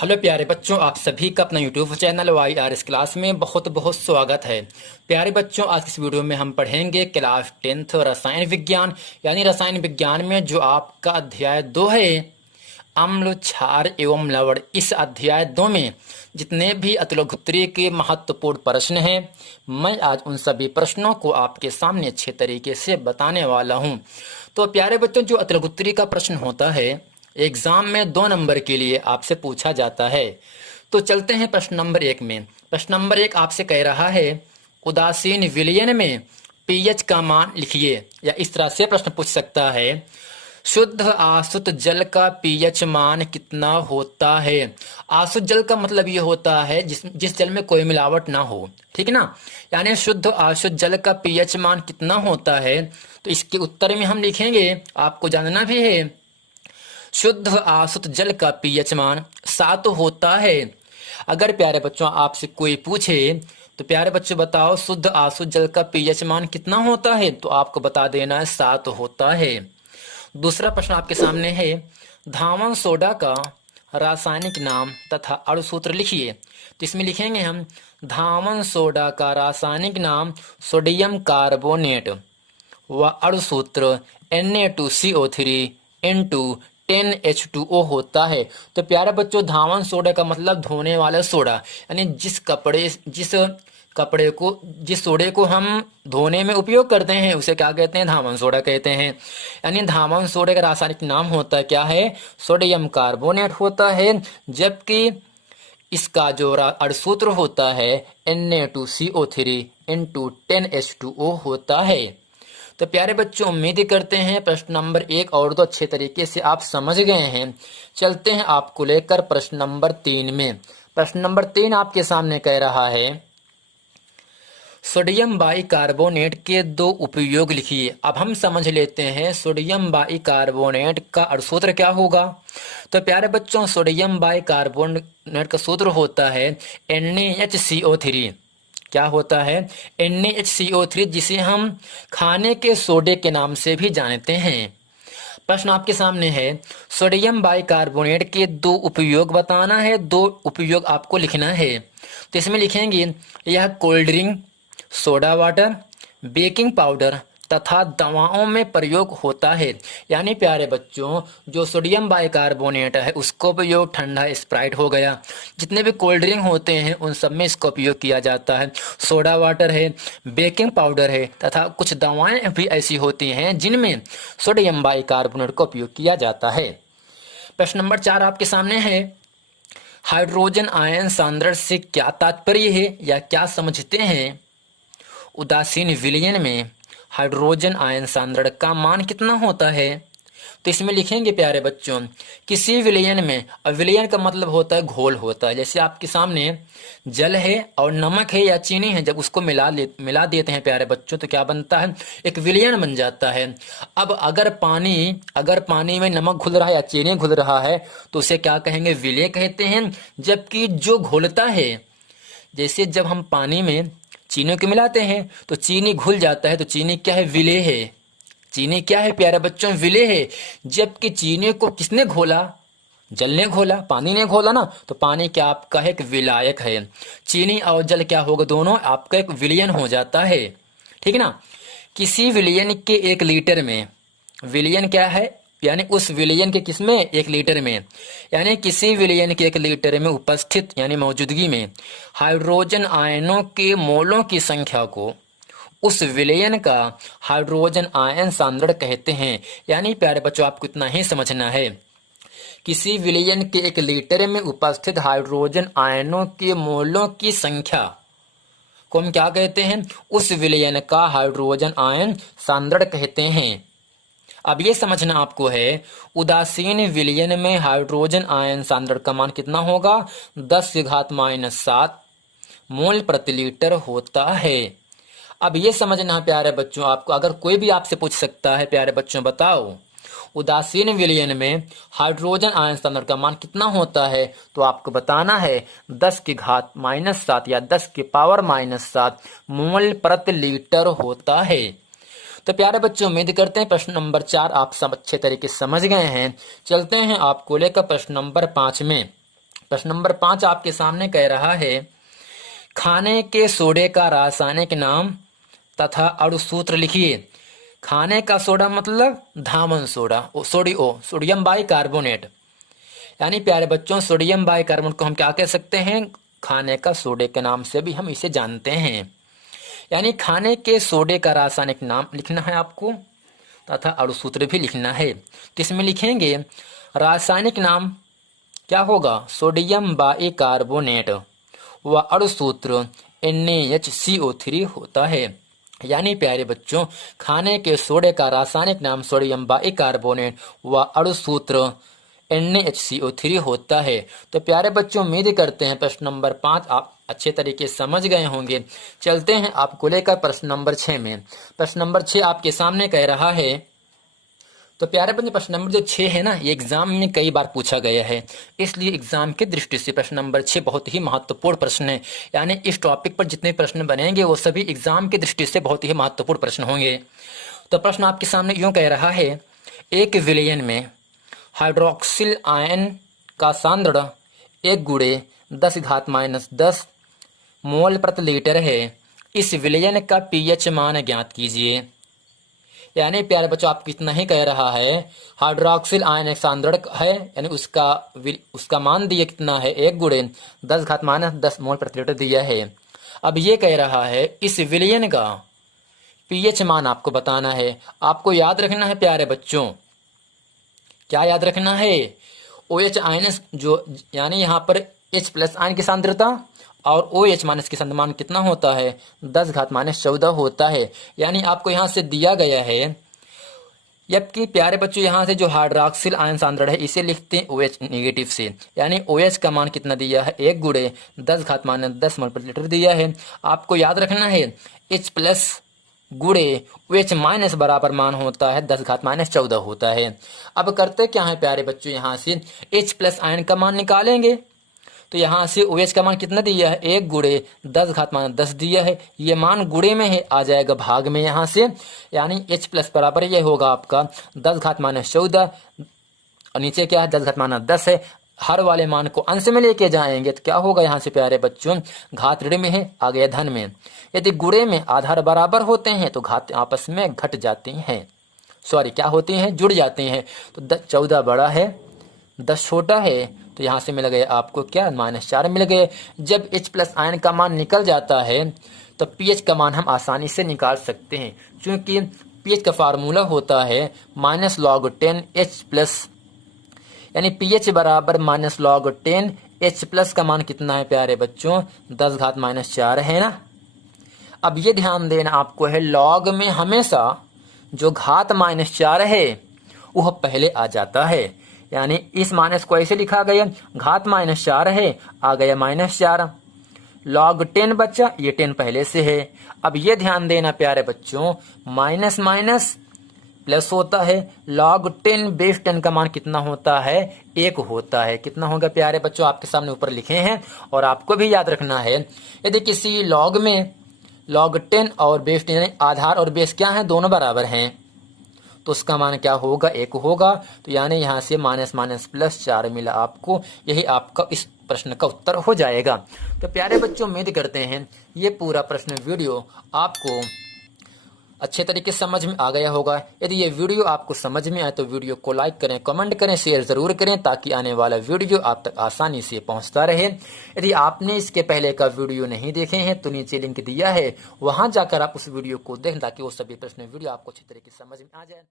Hello प्यारे बच्चों, आप सभी का अपना यूट्यूब चैनल YRS क्लास में बहुत बहुत स्वागत है। प्यारे बच्चों, आज इस वीडियो में हम पढ़ेंगे क्लास 10th रसायन विज्ञान यानी रसायन विज्ञान में जो आपका अध्याय 2 है, अम्ल क्षार एवं लवण। इस अध्याय 2 में जितने भी अतुलग्रुत्री के महत्वपूर्ण प्रश्न हैं, मैं आज उन सभी प्रश्नों को आपके सामने अच्छे तरीके से बताने वाला हूं। तो प्यारे बच्चों, जो अतुलग्रुत्री का प्रश्न होता है एग्जाम में 2 नंबर के लिए आपसे पूछा जाता है। तो चलते हैं प्रश्न नंबर 1 में। प्रश्न नंबर 1 आपसे कह रहा है उदासीन विलयन में पीएच का मान लिखिए, या इस तरह से प्रश्न पूछ सकता है शुद्ध आसुत जल का पीएच मान कितना होता है। आसुत जल का मतलब ये होता है जिस जल में कोई मिलावट ना हो, ठीक है ना। यानी शुद्ध आसुत जल का पीएच मान कितना होता है, तो इसके उत्तर में हम लिखेंगे, आपको जानना भी है, शुद्ध आसुत जल का पीएच मान 7 होता है। अगर प्यारे बच्चों आपसे कोई पूछे तो प्यारे बच्चों बताओ शुद्ध आसुत जल का पीएच मान कितना होता है, तो आपको बता देना है 7 होता है। दूसरा प्रश्न आपके सामने है धावन सोडा का रासायनिक नाम तथा अणुसूत्र लिखिए। तो इसमें लिखेंगे हम धावन सोडा का रासायनिक नाम सोडियम कार्बोनेट व अणुसूत्र Na2CO3 इंटू 10H2O होता है। तो प्यारे बच्चों, धावन सोडा का मतलब धोने वाला सोडा, यानी जिस सोडे को हम धोने में उपयोग करते हैं उसे क्या कहते हैं, धावन सोडा कहते हैं। यानी धावन सोडे का रासायनिक नाम होता क्या है, सोडियम कार्बोनेट होता है, जबकि इसका जो अणुसूत्र होता है Na2CO3 इंटू 10H2O होता है। तो प्यारे बच्चों, उम्मीद करते हैं प्रश्न नंबर 1 और 2 अच्छे तरीके से आप समझ गए हैं। चलते हैं आपको लेकर प्रश्न नंबर 3 में। प्रश्न नंबर 3 आपके सामने कह रहा है सोडियम बाइकार्बोनेट के 2 उपयोग लिखिए। अब हम समझ लेते हैं सोडियम बाइकार्बोनेट का अणुसूत्र क्या होगा। तो प्यारे बच्चों, सोडियम बाइकार्बोनेट का सूत्र होता है NaHCO3। क्या होता है, NaHCO3, जिसे हम खाने के सोडे के नाम से भी जानते हैं। प्रश्न आपके सामने है सोडियम बाइकार्बोनेट के 2 उपयोग बताना है, 2 उपयोग आपको लिखना है। तो इसमें लिखेंगे यह cold drink, soda water, baking powder तथा दवाओं में प्रयोग होता है। यानी प्यारे बच्चों, जो सोडियम बाइकार्बोनेट है उसका उपयोग ठंडा स्प्राइट हो गया, जितने भी कोल्ड ड्रिंक होते हैं उन सब में इसका उपयोग किया जाता है। सोडा वाटर है, बेकिंग पाउडर है तथा कुछ दवाएं भी ऐसी होती हैं जिनमें सोडियम बाइकार्बोनेट का उपयोग किया जाता है। प्रश्न नंबर 4 आपके सामने है हाइड्रोजन आयन सांद्रण से क्या तात्पर्य है या क्या समझते हैं। उदासीन विलयन में हाइड्रोजन आयन सांद्रण का मान कितना होता है। तो इसमें लिखेंगे प्यारे बच्चों, किसी विलयन में, और विलयन का मतलब होता है घोल होता है। जैसे आपके सामने जल है और नमक है या चीनी है, जब उसको मिला देते हैं प्यारे बच्चों तो क्या बनता है, एक विलयन बन जाता है। अब अगर पानी में नमक घुल रहा है या चीनी घुल रहा है तो उसे क्या कहेंगे, विलय कहते हैं। जबकि जो घुलता है, जैसे जब हम पानी में चीनी को मिलाते हैं तो चीनी घुल जाता है, तो चीनी क्या है, विलेय है। चीनी क्या है प्यारे बच्चों, विलेय है। जबकि चीनी को किसने घोला, जल ने घोला, पानी ने घोला ना, तो पानी क्या आपका है, एक विलायक है। चीनी और जल क्या होगा, दोनों आपका एक विलयन हो जाता है, ठीक है ना। किसी विलयन के 1 लीटर में, विलयन क्या है, यानी उस विलयन के किसमें, 1 लीटर में, यानी किसी विलयन के 1 लीटर में उपस्थित यानी मौजूदगी में हाइड्रोजन आयनों के मोलों की संख्या को उस विलयन का हाइड्रोजन आयन सांद्रण कहते हैं। यानी प्यारे बच्चों, आपको इतना ही समझना है, किसी विलयन के 1 लीटर में उपस्थित हाइड्रोजन आयनों के मोलों की संख्या को हम क्या कहते हैं, उस विलयन का हाइड्रोजन आयन सांद्रण कहते हैं। अब ये समझना आपको है उदासीन विलयन में हाइड्रोजन आयन सांद्रण का मान कितना होगा, 10⁻⁷ मोल प्रति लीटर होता है। अब ये समझना है प्यारे बच्चों आपको, अगर कोई भी आपसे पूछ सकता है प्यारे बच्चों बताओ उदासीन विलयन में हाइड्रोजन आयन सांद्रण का मान कितना होता है, तो आपको बताना है 10⁻⁷ या 10⁻⁷ मोल प्रति लीटर होता है। तो प्यारे बच्चों, उम्मीद करते हैं प्रश्न नंबर 4 आप सब अच्छे तरीके से समझ गए हैं। चलते हैं आपको लेकर प्रश्न नंबर 5 में। प्रश्न नंबर 5 आपके सामने कह रहा है खाने के सोडे का रासायनिक नाम तथा अणुसूत्र लिखिए। खाने का सोडा मतलब धामन सोडा, सोडियम बाइकार्बोनेट। यानी प्यारे बच्चों सोडियम बाइकार्बोनेट को हम क्या कह सकते हैं, खाने का सोडे के नाम से भी हम इसे जानते हैं। यानी खाने के सोडे का रासायनिक नाम लिखना है आपको तथा अणुसूत्र भी लिखना है। तो इसमें लिखेंगे रासायनिक नाम क्या होगा, सोडियम बाइकार्बोनेट व अणुसूत्र NaHCO3 होता है। यानी प्यारे बच्चों खाने के सोडे का रासायनिक नाम सोडियम बाइकार्बोनेट व अणुसूत्र NaHCO3 होता है। तो प्यारे बच्चों उम्मीद करते हैं प्रश्न नंबर 5 आप अच्छे तरीके से समझ गए होंगे। चलते हैं आपको लेकर प्रश्न नंबर 6 में। प्रश्न नंबर 6 आपके सामने कह रहा है, तो प्यारे बच्चों प्रश्न नंबर जो 6 है ना, ये एग्जाम में कई बार पूछा गया है, इसलिए एग्जाम की दृष्टि से प्रश्न नंबर 6 बहुत ही महत्वपूर्ण प्रश्न है। यानी इस टॉपिक पर जितने प्रश्न बनेंगे वो सभी एग्जाम की दृष्टि से बहुत ही महत्वपूर्ण प्रश्न होंगे। तो प्रश्न आपके सामने यूं कह रहा है, एक विलयन में हाइड्रोक्सिल आयन का सांद्रण 1 × 10⁻⁻10 मोल प्रति लीटर है। इस विलयन का pH मान ज्ञात कीजिए। यानी प्यारे बच्चों आप कितना ही कह रहा है, हाइड्रोक्सिल आयन एक सांद्रण है, यानी उसका मान दिया कितना है 1 × 10⁻10 मोल प्रति लीटर दिया है। अब ये कह रहा है इस विलयन का pH मान आपको बताना है। आपको याद रखना है प्यारे बच्चों, क्या याद रखना है, OH आयन जो यानी यहाँ पर H+ आयन की सांद्रता और OH- की सांद्रता मान कितना होता है 10⁻14 होता है। यानी आपको यहाँ से दिया गया है, जबकि प्यारे बच्चों यहाँ से जो हाइड्रोक्सिल आयन सांद्रण है इसे लिखते हैं OH नेगेटिव से। यानी OH का मान कितना दिया है 1 × 10⁻10 मोल प्रति लीटर दिया है। आपको याद रखना है H+ गुणे OH- बराबर मान होता है 10⁻14 होता है। अब करते क्या है प्यारे बच्चों, यहाँ से H+ आयन का मान निकालेंगे। तो यहाँ से OH का मान कितना दिया है 1 × 10⁻10 दिया है, ये मान गुणे में है, आ जाएगा भाग में यहाँ से। यानी H+ बराबर ये होगा आपका 10⁻14 और नीचे क्या है 10⁻10 है। हर वाले मान को अंश में लेके जाएंगे तो क्या होगा यहाँ से प्यारे बच्चों, घात ऋण में है, आ गया धन में। यदि गुणे में आधार बराबर होते हैं तो घात आपस में घट जाती हैं, क्या होती हैं, जुड़ जाती हैं। तो 14 बड़ा है 10 छोटा है, तो यहाँ से मिल गए आपको क्या -4 मिल गए। जब H+ आयन का मान निकल जाता है तो pH का मान हम आसानी से निकाल सकते हैं, क्योंकि pH का फार्मूला होता है -log10 H+। यानी pH बराबर -log10 H+ का मान कितना है प्यारे बच्चों 10⁻4 है ना। अब ये ध्यान देना आपको है, लॉग में हमेशा जो घात -4 है वह पहले आ जाता है। यानी इस माइनस को ऐसे लिखा गया, घात -4 है, आ गया -4, log 10 बच्चा, ये 10 पहले से है। अब ये ध्यान देना प्यारे बच्चों, माइनस माइनस प्लस होता है, log 10 बेस 10 का मान कितना होता है 1 होता है। कितना होगा प्यारे बच्चों, आपके सामने ऊपर लिखे हैं और आपको भी याद रखना है। यदि किसी लॉग में log 10 और बेस 10 आधार और बेस क्या है, दोनों बराबर हैं, तो उसका मान क्या होगा 1 होगा। तो यानी यहाँ से -+4 मिला आपको, यही आपका इस प्रश्न का उत्तर हो जाएगा। तो प्यारे बच्चों उम्मीद करते हैं ये पूरा प्रश्न वीडियो आपको अच्छे तरीके से समझ में आ गया होगा। यदि ये वीडियो आपको समझ में आए तो वीडियो को लाइक करें, कमेंट करें, शेयर जरूर करें, ताकि आने वाला वीडियो आप तक आसानी से पहुंचता रहे। यदि आपने इसके पहले का वीडियो नहीं देखे हैं तो नीचे लिंक दिया है, वहां जाकर आप उस वीडियो को देखें ताकि वो सभी प्रश्न वीडियो आपको अच्छी तरीके से समझ में आ जाए।